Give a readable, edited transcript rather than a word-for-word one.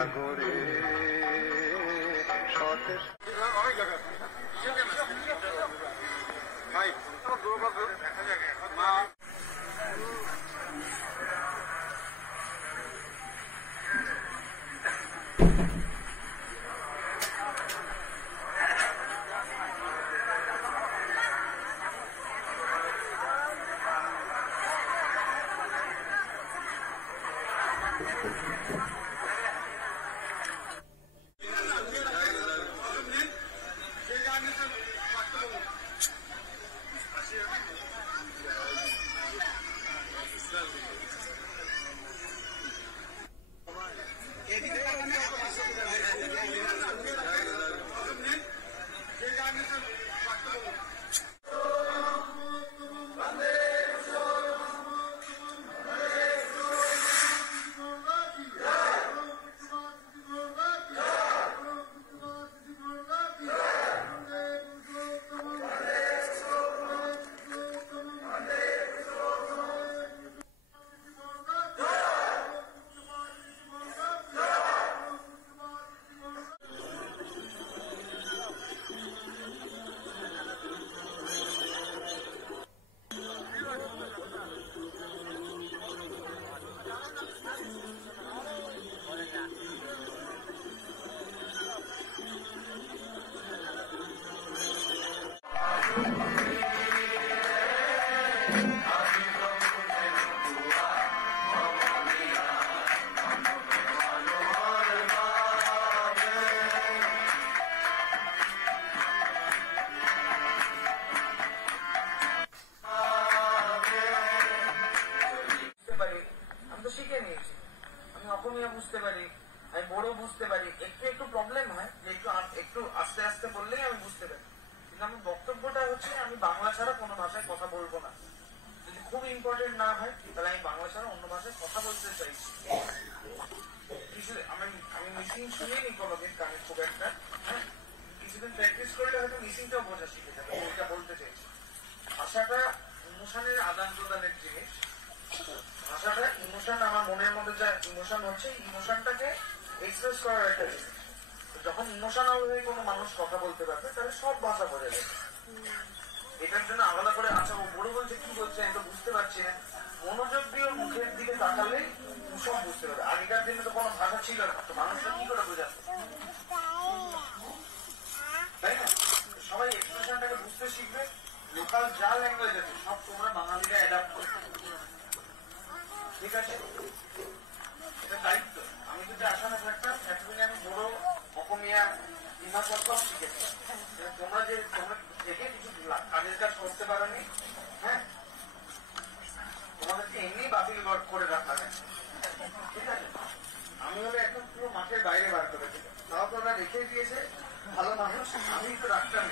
সাগরে সতেজ শিখে নিয়েছি, আমি অসমীয়া বুঝতে পারি, আমি বড় বুঝতে পারি, একটু একটু প্রবলেম হয় যে একটু আস্তে আস্তে বললেই আমি বুঝতে পারি, কিন্তু আমার বক্তব্যটা হচ্ছে আমি বাংলা ছাড়া কোনো ভাষায় কথা বলবো না। যদি খুব ইম্পর্টেন্ট না হয় তাহলে আমি বাংলা ছাড়া অন্য ভাষায় কথা বলতে চাইছি। আমি মিসিং শুনিনি কোনোদিন কানে খুব একটা, হ্যাঁ কিছুদিন প্র্যাকটিস করলে হয়তো মিসিংটাও বোঝা শিখে যাবে। ওইটা বলতে চাইছি, ভাষাটা ইমোশনের আদান প্রদানের জিনিস। ভাষাটা ইমোশন, আমার মনের মধ্যে যা ইমোশন হচ্ছে ইমোশনটাকে এক্সপ্রেস করার একটা জিনিস। যখন ইমোশনাল হয়ে কোনো মানুষ কথা বলতে পারবে তাহলে সব ভাষা বোঝা যাবে। এটার জন্য আলাদা করে আচ্ছা ও বড় বলছে কি বলছে আমি তো বুঝতে পারছি না, মনোযোগ দিয়ে মুখের দিকে তাকালেই সব বুঝতে পারবে। আগেকার দিনে তো কোনো ভাষা ছিল না, তো মানুষরা কি করে বোঝাতো, তাই না? সবাই এক্সপ্রেশনটাকে বুঝতে শিখবে। লোকাল যা ল্যাঙ্গুয়েজ আছে সব তোমরা বাঙালিরা অ্যাডাপ্ট করবে, ঠিক আছে? এটা দায়িত্ব। আমি যদি আশা না থাকতাম এতদিনে আমি বড় অসমীয়া বিভাগ সব শিখেছি। তোমরা দেখে কিছু কাজের কাজ করতে পারোনি, হ্যাঁ তোমাদেরকে এমনি বাতিল করে রাখা যায়, ঠিক আছে? আমি হলে একদম পুরো মাঠের বাইরে বার করে দিলাম, তাও তো ওরা রেখে দিয়েছে ভালো মানুষ, আমি তো রাখতাম।